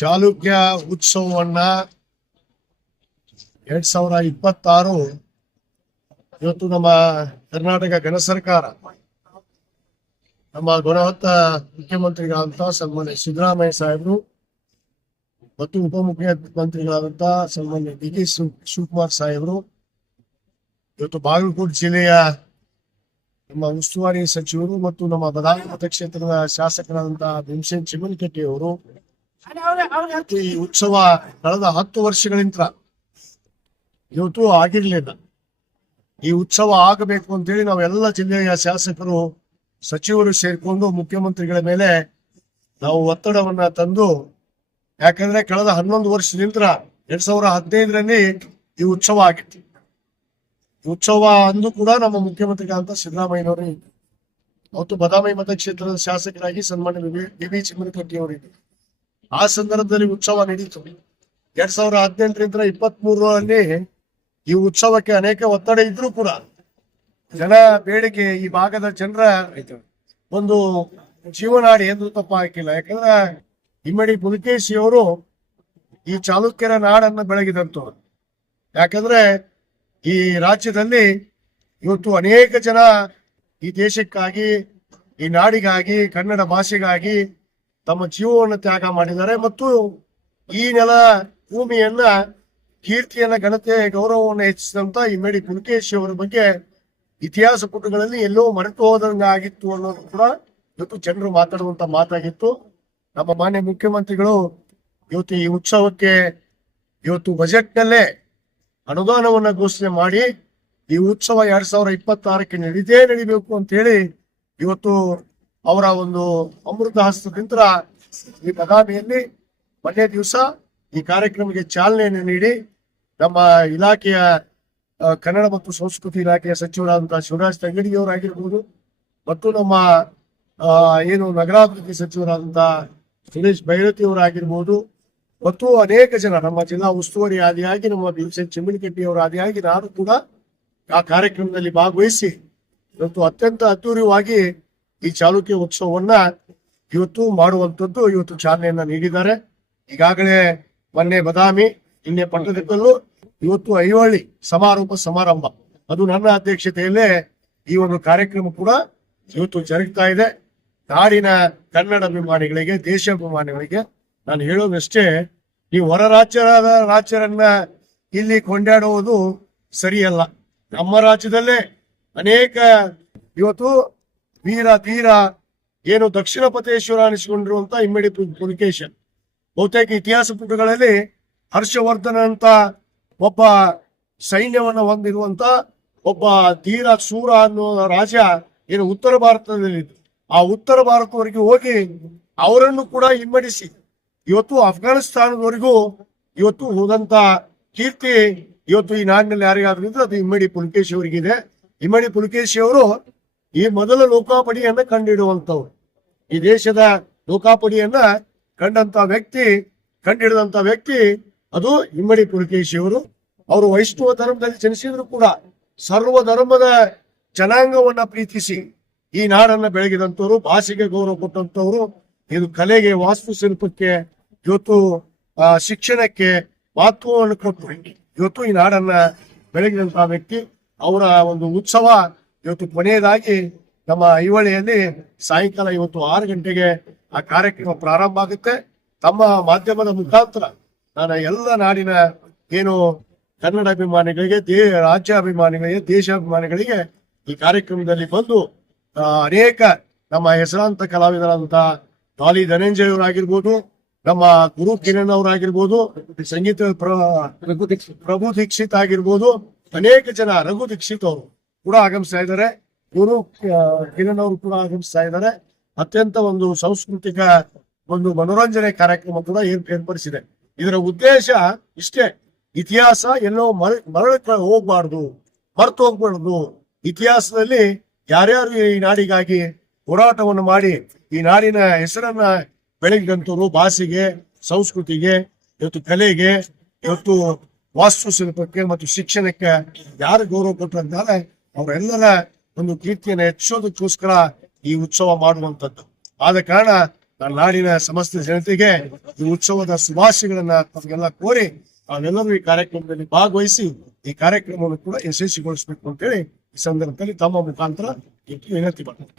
ಚಾಲುಕ್ಯ ಉತ್ಸವವನ್ನ 2026 ಇವತ್ತು ನಮ್ಮ ಕರ್ನಾಟಕ ಗಣ ಸರ್ಕಾರ ನಮ್ಮ ಗುಣವತ್ತ ಮುಖ್ಯಮಂತ್ರಿಗಳಾದಂತಹ ಸನ್ಮಾನ್ಯ ಸಿದ್ದರಾಮಯ್ಯ ಸಾಹೇಬರು ಮತ್ತು ಉಪಮುಖ್ಯಮಂತ್ರಿಗಳಾದಂತಹ ಸನ್ಮಾನ್ಯ ಡಿ.ಕೆ. ಶಿವಕುಮಾರ್ ಸಾಹೇಬರು ಇವತ್ತು ಬಾಗಲಕೋಟೆ ಜಿಲ್ಲೆಯ ನಮ್ಮ ಉಸ್ತುವಾರಿ ಸಚಿವರು ಮತ್ತು ನಮ್ಮ ಬದಾಮಿ ಮತಕ್ಷೇತ್ರದ ಶಾಸಕರಾದಂತಹ ಭೀಮಸೇನ್ ಚಿಮ್ಮನಕಟ್ಟಿ ಅವರು ಈ ಉತ್ಸವ ಕಳೆದ 10 ವರ್ಷಗಳಿಂದ ಇವತ್ತು ಆಗಿರ್ಲಿಲ್ಲ. ಈ ಉತ್ಸವ ಆಗಬೇಕು ಅಂತೇಳಿ ನಾವೆಲ್ಲ ಜಿಲ್ಲೆಯ ಶಾಸಕರು ಸಚಿವರು ಸೇರ್ಕೊಂಡು ಮುಖ್ಯಮಂತ್ರಿಗಳ ಮೇಲೆ ನಾವು ಒತ್ತಡವನ್ನ ತಂದು, ಯಾಕಂದ್ರೆ ಕಳೆದ 11 ವರ್ಷದಿಂದ 2015ರಲ್ಲಿ ಈ ಉತ್ಸವ ಆಗಿತ್ತು. ಈ ಉತ್ಸವ ಅಂದು ಕೂಡ ನಮ್ಮ ಮುಖ್ಯಮಂತ್ರಿಗಳಂತ ಸಿದ್ದರಾಮಯ್ಯನವರು ಅವತ್ತು ಬದಾಮಿ ಮತಕ್ಷೇತ್ರದ ಶಾಸಕರಾಗಿ ಸನ್ಮಾನ್ಯ ಬಿ ಚಿಮ್ಮನಕಟ್ಟಿ ಅವರಿದ್ರು. ಆ ಸಂದರ್ಭದಲ್ಲಿ ಉತ್ಸವ ನಡೀತು. 2018ರಿಂದ 23ರಲ್ಲಿ ಈ ಉತ್ಸವಕ್ಕೆ ಅನೇಕ ಒತ್ತಡ ಇದ್ರೂ ಕೂಡ ಜನ ಬೇಡಿಕೆ, ಈ ಭಾಗದ ಜನರ ಒಂದು ಜೀವನಾಡಿ ಎಂದು ತಪ್ಪ ಹಾಕಿಲ್ಲ. ಯಾಕಂದ್ರೆ ಇಮ್ಮಡಿ ಪುಲಕೇಶಿ ಅವರು ಈ ಚಾಲುಕ್ಯರ ನಾಡನ್ನು ಬೆಳಗಿದಂತವ್ರು. ಯಾಕಂದ್ರೆ ಈ ರಾಜ್ಯದಲ್ಲಿ ಇವತ್ತು ಅನೇಕ ಜನ ಈ ದೇಶಕ್ಕಾಗಿ, ಈ ನಾಡಿಗಾಗಿ, ಕನ್ನಡ ಭಾಷೆಗಾಗಿ ತಮ್ಮ ಜೀವವನ್ನು ತ್ಯಾಗ ಮಾಡಿದ್ದಾರೆ. ಮತ್ತು ಈ ನೆಲ ಭೂಮಿಯನ್ನ, ಕೀರ್ತಿಯನ್ನ, ಘನತೆ, ಗೌರವವನ್ನು ಹೆಚ್ಚಿಸಿದಂತ ಇಮ್ಮಡಿ ಪುಲಕೇಶಿ ಅವರ ಬಗ್ಗೆ ಇತಿಹಾಸ ಪುಟಗಳಲ್ಲಿ ಎಲ್ಲೋ ಮರೆತು ಹೋದಂಗಾಗಿತ್ತು ಅನ್ನೋದು ಕೂಡ ಇವತ್ತು ಜನರು ಮಾತಾಡುವಂತ ಮಾತಾಗಿತ್ತು. ನಮ್ಮ ಮಾನ್ಯ ಮುಖ್ಯಮಂತ್ರಿಗಳು ಇವತ್ತು ಈ ಉತ್ಸವಕ್ಕೆ ಇವತ್ತು ಬಜೆಟ್ನಲ್ಲೇ ಅನುದಾನವನ್ನ ಘೋಷಣೆ ಮಾಡಿ ಈ ಉತ್ಸವ 2026ಕ್ಕೆ ನಡಿಬೇಕು ಅಂತ ಹೇಳಿ ಇವತ್ತು ಅವರ ಒಂದು ಅಮೃತ ಹಸ್ತದಿಂದ ಈ ಬದಾಮಿಯಲ್ಲಿ ಮೊನ್ನೆ ದಿವಸ ಈ ಕಾರ್ಯಕ್ರಮಕ್ಕೆ ಚಾಲನೆಯನ್ನು ನೀಡಿ ನಮ್ಮ ಇಲಾಖೆಯ ಕನ್ನಡ ಮತ್ತು ಸಂಸ್ಕೃತಿ ಇಲಾಖೆಯ ಸಚಿವರಾದಂತಹ ಶಿವರಾಜ್ ತಂಗಡಿಯವರಾಗಿರ್ಬೋದು, ಮತ್ತು ನಮ್ಮ ಏನು ನಗರಾಭಿವೃದ್ಧಿ ಸಚಿವರಾದಂತಹ ಸುರೇಶ್ ಬೈರತಿ ಅವರಾಗಿರ್ಬೋದು, ಮತ್ತು ಅನೇಕ ಜನ ನಮ್ಮ ಜಿಲ್ಲಾ ಉಸ್ತುವಾರಿ ಆದಿಯಾಗಿ ನಮ್ಮ ಭೀಮಸೇನ್ ಚಿಮ್ಮನಕಟ್ಟಿ ಅವರ ಆದಿಯಾಗಿ ನಾನು ಕೂಡ ಆ ಕಾರ್ಯಕ್ರಮದಲ್ಲಿ ಭಾಗವಹಿಸಿ ಇವತ್ತು ಅತ್ಯಂತ ಅದ್ದೂರಿಯಾಗಿ ಈ ಚಾಲುಕ್ಯ ಉತ್ಸವವನ್ನ ಇವತ್ತು ಮಾಡುವಂಥದ್ದು ಇವತ್ತು ಚಾಲನೆಯನ್ನ ನೀಡಿದ್ದಾರೆ. ಈಗಾಗಲೇ ಮೊನ್ನೆ ಬದಾಮಿ, ನಿನ್ನೆ ಪಟ್ಟದಕಲ್ಲು, ಇವತ್ತು ಐಹೊಳಿ ಸಮಾರಂಭ ಅದು ನನ್ನ ಅಧ್ಯಕ್ಷತೆಯಲ್ಲೇ ಈ ಒಂದು ಕಾರ್ಯಕ್ರಮ ಕೂಡ ಇವತ್ತು ಜರುಗ್ತಾ ಇದೆ. ನಾಡಿನ ಕನ್ನಡ ಅಭಿಮಾನಿಗಳಿಗೆ, ದೇಶಾಭಿಮಾನಿಗಳಿಗೆ ನಾನು ಹೇಳೋದಷ್ಟೇ, ನೀವು ಹೊರ ರಾಜ್ಯರನ್ನ ಇಲ್ಲಿ ಕೊಂಡಾಡುವುದು ಸರಿಯಲ್ಲ. ನಮ್ಮ ರಾಜ್ಯದಲ್ಲೇ ಅನೇಕ ಇವತ್ತು ವೀರ ಧೀರ ಏನು ದಕ್ಷಿಣ ಪಥೇಶ್ವರ ಅನಿಸಿಕೊಂಡಿರುವಂತ ಇಮ್ಮಡಿ ಪುಲಕೇಶ, ಬಹುತೇಕ ಇತಿಹಾಸ ಪುಟಗಳಲ್ಲಿ ಹರ್ಷವರ್ಧನ ಅಂತ ಒಬ್ಬ ಸೈನ್ಯವನ್ನ ಹೊಂದಿರುವಂತ ಒಬ್ಬ ಧೀರ ಸೂರ ಅನ್ನೋ ರಾಜ ಏನು ಉತ್ತರ ಭಾರತದಲ್ಲಿದ್ದು, ಆ ಉತ್ತರ ಭಾರತದವರೆಗೆ ಹೋಗಿ ಅವರನ್ನು ಕೂಡ ಹಿಮ್ಮಡಿಸಿ ಇವತ್ತು ಅಫ್ಘಾನಿಸ್ತಾನದವರೆಗೂ ಇವತ್ತು ಹೋದಂತ ಕೀರ್ತಿ ಇವತ್ತು ಈ ನಾಡಿನಲ್ಲಿ ಯಾರಿಗಾದ್ರೂ ಇದ್ರೆ ಅದು ಇಮ್ಮಡಿ ಪುಲಕೇಶಿ ಅವರಿಗಿದೆ. ಇಮ್ಮಡಿ ಪುಲಕೇಶಿ ಅವರು ಈ ಮೊದಲ ಲೋಕಾಪಡಿಯನ್ನ ಕಂಡಿಡುವಂತವ್ರು, ಈ ದೇಶದ ಲೋಕಾಪಡಿಯನ್ನ ಕಂಡಿಡಿದಂತ ವ್ಯಕ್ತಿ ಅದು ಇಮ್ಮಡಿ ಪುಲಕೇಶಿ ಅವರು ವೈಷ್ಣವ ಧರ್ಮದಲ್ಲಿ ಜನಿಸಿದ್ರು ಕೂಡ ಸರ್ವ ಧರ್ಮದ ಜನಾಂಗವನ್ನ ಪ್ರೀತಿಸಿ ಈ ನಾಡನ್ನ ಬೆಳಗಿದಂತವ್ರು, ಭಾಷೆಗೆ ಗೌರವ ಕೊಟ್ಟಂತವ್ರು, ಇದು ಕಲೆಗೆ, ವಾಸ್ತುಶಿಲ್ಪಕ್ಕೆ, ಇವತ್ತು ಶಿಕ್ಷಣಕ್ಕೆ ಮಹತ್ವವನ್ನು ಕೊಟ್ಟು ಇವತ್ತು ಈ ನಾಡನ್ನ ಬೆಳಗಿದಂತಹ ವ್ಯಕ್ತಿ. ಅವರ ಒಂದು ಉತ್ಸವ ಇವತ್ತು ಕೊನೆಯದಾಗಿ ನಮ್ಮ ಐಹೊಳೆಯಲ್ಲಿ ಸಾಯಂಕಾಲ ಇವತ್ತು 6 ಗಂಟೆಗೆ ಆ ಕಾರ್ಯಕ್ರಮ ಪ್ರಾರಂಭ ಆಗುತ್ತೆ. ತಮ್ಮ ಮಾಧ್ಯಮದ ಮುಖಾಂತರ ನಾನು ಎಲ್ಲ ನಾಡಿನ ಏನು ಕನ್ನಡ ಅಭಿಮಾನಿಗಳಿಗೆ, ರಾಜ್ಯಾಭಿಮಾನಿಗಳಿಗೆ, ದೇಶಾಭಿಮಾನಿಗಳಿಗೆ ಈ ಕಾರ್ಯಕ್ರಮದಲ್ಲಿ ಬಂದು ಅನೇಕ ನಮ್ಮ ಹೆಸರಾಂತ ಕಲಾವಿದರಾದಂತಹ ಡಾಲಿ ಧನಂಜಯ ಅವರಾಗಿರ್ಬೋದು, ನಮ್ಮ ಗುರು ಕಿರಣ್ ಅವರಾಗಿರ್ಬೋದು, ಸಂಗೀತ ಪ್ರಭು ದೀಕ್ಷಿತ್ ಆಗಿರ್ಬೋದು, ಅನೇಕ ಜನ, ರಘು ದೀಕ್ಷಿತ್ ಅವರು ಕೂಡ ಆಗಮಿಸ್ತಾ ಇದ್ದಾರೆ, ಗುರು ಕಿರಣ್ ಅವರು ಕೂಡ ಆಗಮಿಸ್ತಾ ಇದ್ದಾರೆ. ಅತ್ಯಂತ ಒಂದು ಸಾಂಸ್ಕೃತಿಕ ಒಂದು ಮನೋರಂಜನೆ ಕಾರ್ಯಕ್ರಮ ಕೂಡ ಏರ್ಪಡಿಸಿದೆ. ಇದರ ಉದ್ದೇಶ ಇಷ್ಟೇ, ಇತಿಹಾಸ ಎಲ್ಲೋ ಹೋಗ್ಬಾರ್ದು, ಮರ್ತು ಹೋಗ್ಬಾರ್ದು. ಇತಿಹಾಸದಲ್ಲಿ ಯಾರ್ಯಾರು ಈ ನಾಡಿಗಾಗಿ ಹೋರಾಟವನ್ನು ಮಾಡಿ ಈ ನಾಡಿನ ಹೆಸರನ್ನ ಬೆಳಗಿದಂತವರು, ಭಾಷೆಗೆ, ಸಂಸ್ಕೃತಿಗೆ, ಇವತ್ತು ಕಲೆಗೆ, ಇವತ್ತು ವಾಸ್ತುಶಿಲ್ಪಕ್ಕೆ ಮತ್ತು ಶಿಕ್ಷಣಕ್ಕೆ ಯಾರು ಗೌರವ ಕೊಟ್ಟರಂತಾರೆ ಅವರೆಲ್ಲರ ಒಂದು ಕೀರ್ತಿಯನ್ನು ಹೆಚ್ಚೋದಕ್ಕೋಸ್ಕರ ಈ ಉತ್ಸವ ಮಾಡುವಂಥದ್ದು. ಆದ ಕಾರಣ ನನ್ನ ನಾಡಿನ ಸಮಸ್ತ ಜನತೆಗೆ ಈ ಉತ್ಸವದ ಶುಭಾಶಯಗಳನ್ನ ತಮಗೆಲ್ಲ ಕೋರಿ ತಾವೆಲ್ಲರೂ ಈ ಕಾರ್ಯಕ್ರಮದಲ್ಲಿ ಭಾಗವಹಿಸಿ ಈ ಕಾರ್ಯಕ್ರಮವನ್ನು ಕೂಡ ಯಶಸ್ವಿಗೊಳಿಸಬೇಕು ಅಂತೇಳಿ ಈ ಸಂದರ್ಭದಲ್ಲಿ ತಮ್ಮ ಮುಖಾಂತರ ವಿನಂತಿ ಮಾಡ್ತೀನಿ.